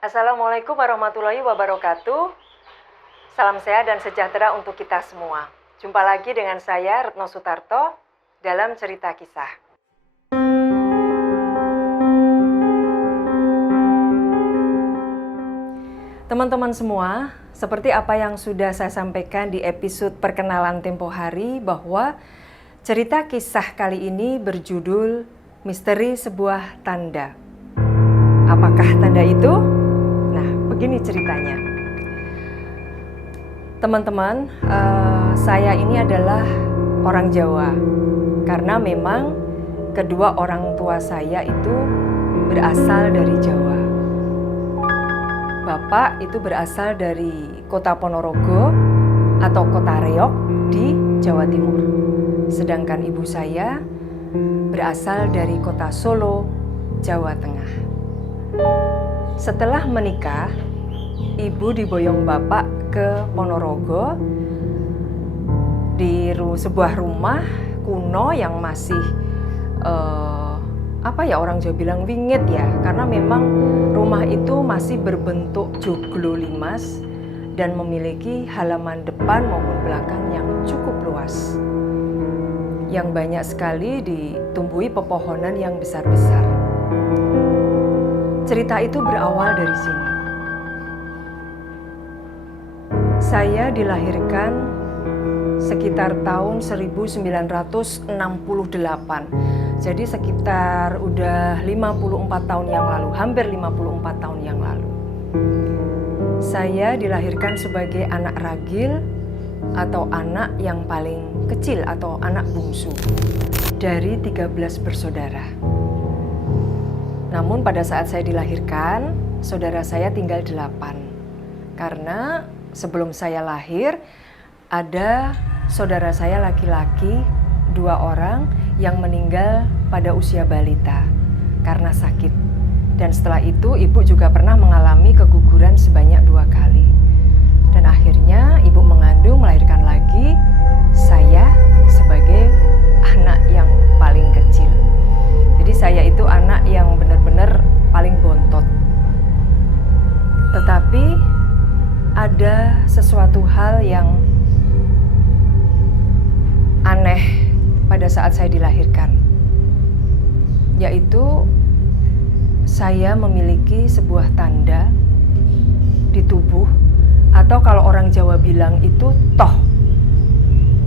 Assalamualaikum warahmatullahi wabarakatuh. Salam sehat dan sejahtera untuk kita semua. Jumpa lagi dengan saya, Retno Sutarto, dalam cerita kisah. Teman-teman semua, seperti apa yang sudah saya sampaikan di episode perkenalan tempo hari, bahwa cerita kisah kali ini berjudul Misteri Sebuah Tanda. Apakah tanda itu? Nah, begini ceritanya. Teman-teman, saya ini adalah orang Jawa. Karena memang kedua orang tua saya itu berasal dari Jawa. Bapak itu berasal dari kota Ponorogo atau kota Reog di Jawa Timur. Sedangkan ibu saya berasal dari kota Solo, Jawa Tengah. Setelah menikah, ibu diboyong bapak ke Ponorogo di sebuah rumah kuno yang masih orang Jawa bilang wingit ya, karena memang rumah itu masih berbentuk joglo limas dan memiliki halaman depan maupun belakang yang cukup luas, yang banyak sekali ditumbuhi pepohonan yang besar-besar. Cerita itu berawal dari sini. Saya dilahirkan sekitar tahun 1968. Jadi sekitar udah 54 tahun yang lalu, hampir 54 tahun yang lalu. Saya dilahirkan sebagai anak ragil atau anak yang paling kecil atau anak bungsu dari 13 bersaudara. Namun pada saat saya dilahirkan, saudara saya tinggal 8. Karena sebelum saya lahir, ada saudara saya laki-laki 2 orang yang meninggal pada usia balita karena sakit. Dan setelah itu ibu juga pernah mengalami keguguran sebanyak 2 kali. Dan akhirnya ibu mengandung, melahirkan lagi saya sebagai anak yang paling kecil. Jadi saya itu anak yang benar-benar paling bontot. Tetapi ada sesuatu hal yang aneh pada saat saya dilahirkan, yaitu saya memiliki sebuah tanda di tubuh, atau kalau orang Jawa bilang itu toh.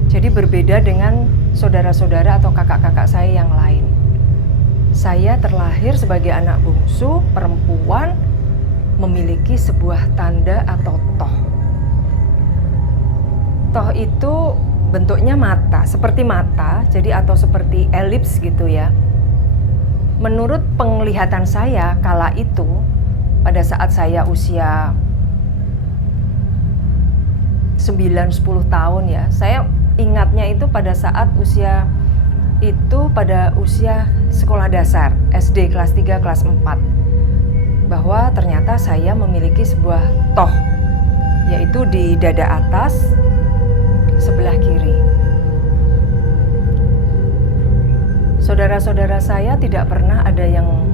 Jadi berbeda dengan saudara-saudara atau kakak-kakak saya yang lain. Saya terlahir sebagai anak bungsu perempuan memiliki sebuah tanda atau toh. Toh itu bentuknya mata, seperti mata, jadi atau seperti elips gitu ya. Menurut penglihatan saya kala itu, pada saat saya usia 9-10 tahun ya, saya ingatnya itu pada saat usia sekolah dasar, SD kelas 3, kelas 4. Bahwa ternyata saya memiliki sebuah toh, yaitu di dada atas sebelah kiri. Saudara-saudara saya tidak pernah ada yang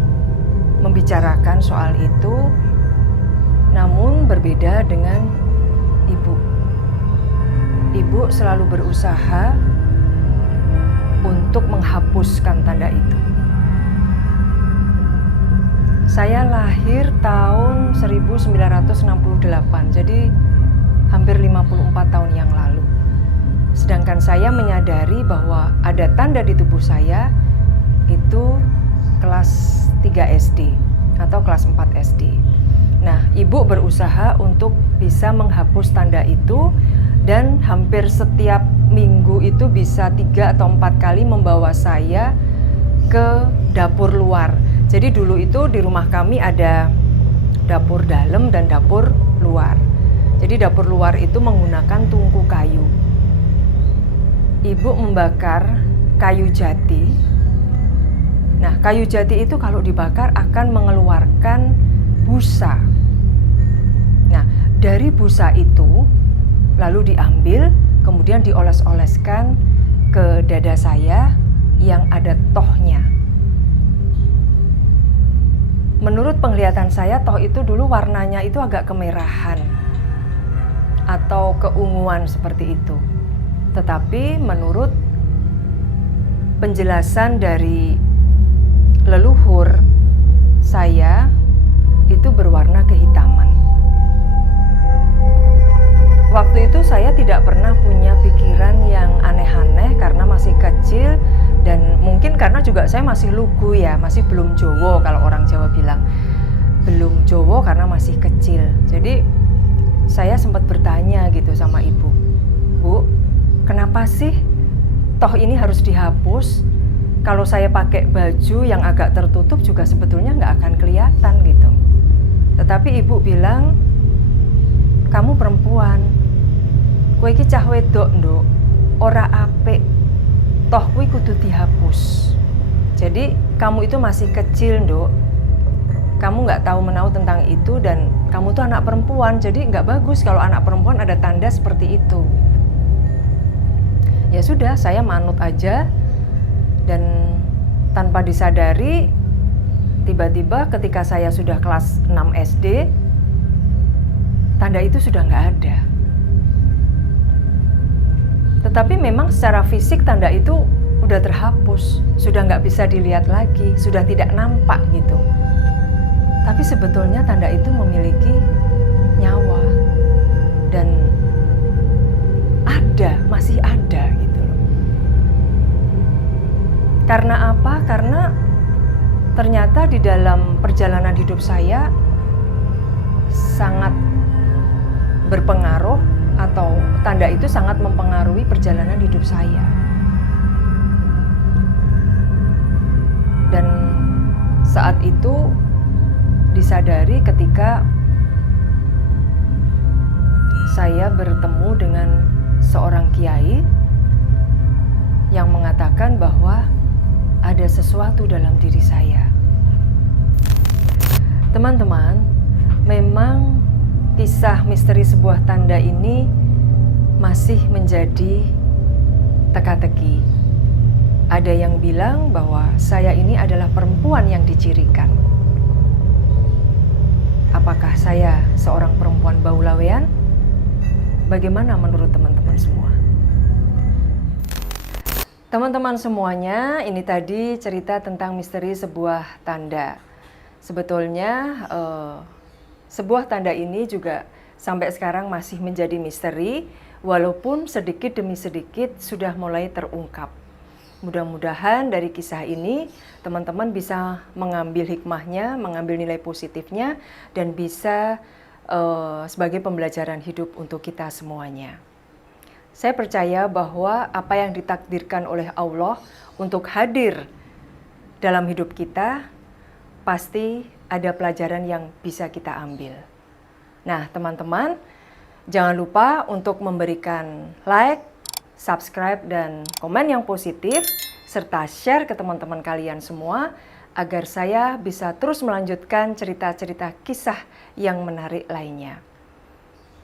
membicarakan soal itu, namun berbeda dengan ibu. Ibu selalu berusaha untuk menghapuskan tanda itu. Saya lahir tahun 1968, jadi hampir 54 tahun yang lalu. Sedangkan saya menyadari bahwa ada tanda di tubuh saya itu kelas 3 SD atau kelas 4 SD. Nah, ibu berusaha untuk bisa menghapus tanda itu, dan hampir setiap minggu itu bisa 3 atau 4 kali membawa saya ke dapur luar. Jadi dulu itu di rumah kami ada dapur dalam dan dapur luar. Jadi dapur luar itu menggunakan tungku kayu. Ibu membakar kayu jati. Nah, kayu jati itu kalau dibakar akan mengeluarkan busa. Nah, dari busa itu lalu diambil, kemudian dioles-oleskan ke dada saya yang ada tohnya. Menurut penglihatan saya, toh itu dulu warnanya itu agak kemerahan atau keunguan seperti itu. Tetapi menurut penjelasan dari leluhur saya, itu berwarna kehitaman. Waktu itu saya tidak pernah punya pikiran yang aneh-aneh karena masih kecil, dan mungkin karena juga saya masih lugu ya, masih belum jowo kalau orang Jawa bilang. Belum jowo karena masih kecil. Jadi saya sempat bertanya gitu sama ibu, "Bu, kenapa sih toh ini harus dihapus? Kalau saya pakai baju yang agak tertutup juga sebetulnya nggak akan kelihatan gitu." Tetapi ibu bilang, "Kamu perempuan, kowe iki cah wedok nduk, ora apik, toh kuwi kudu dihapus. Jadi kamu itu masih kecil nduk, kamu nggak tahu menahu tentang itu, dan kamu tuh anak perempuan, jadi nggak bagus kalau anak perempuan ada tanda seperti itu." Ya sudah, saya manut aja, dan tanpa disadari tiba-tiba ketika saya sudah kelas 6 SD, tanda itu sudah nggak ada. Tetapi memang secara fisik tanda itu udah terhapus, sudah nggak bisa dilihat lagi, sudah tidak nampak gitu. Tapi sebetulnya tanda itu memiliki nyawa dan ada, masih ada gitu loh. Karena apa? Karena ternyata di dalam perjalanan hidup saya sangat berpengaruh, atau tanda itu sangat mempengaruhi perjalanan hidup saya. Dan saat itu disadari ketika saya bertemu dengan seorang kiai yang mengatakan bahwa ada sesuatu dalam diri saya. Teman-teman, memang kisah misteri sebuah tanda ini masih menjadi teka-teki. Ada yang bilang bahwa saya ini adalah perempuan yang dicirikan. Apakah saya seorang perempuan baulawean? Bagaimana menurut teman-teman semua? Teman-teman semuanya, ini tadi cerita tentang misteri sebuah tanda. Sebetulnya sebuah tanda ini juga sampai sekarang masih menjadi misteri, walaupun sedikit demi sedikit sudah mulai terungkap. Mudah-mudahan dari kisah ini teman-teman bisa mengambil hikmahnya, mengambil nilai positifnya, dan bisa sebagai pembelajaran hidup untuk kita semuanya. Saya percaya bahwa apa yang ditakdirkan oleh Allah untuk hadir dalam hidup kita, pasti ada pelajaran yang bisa kita ambil. Nah, teman-teman, jangan lupa untuk memberikan like, subscribe, dan komen yang positif, serta share ke teman-teman kalian semua, agar saya bisa terus melanjutkan cerita-cerita kisah yang menarik lainnya.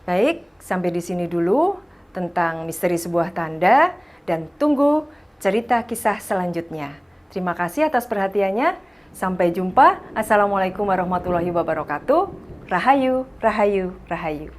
Baik, sampai di sini dulu tentang misteri sebuah tanda, dan tunggu cerita kisah selanjutnya. Terima kasih atas perhatiannya. Sampai jumpa. Assalamualaikum warahmatullahi wabarakatuh. Rahayu, rahayu, rahayu.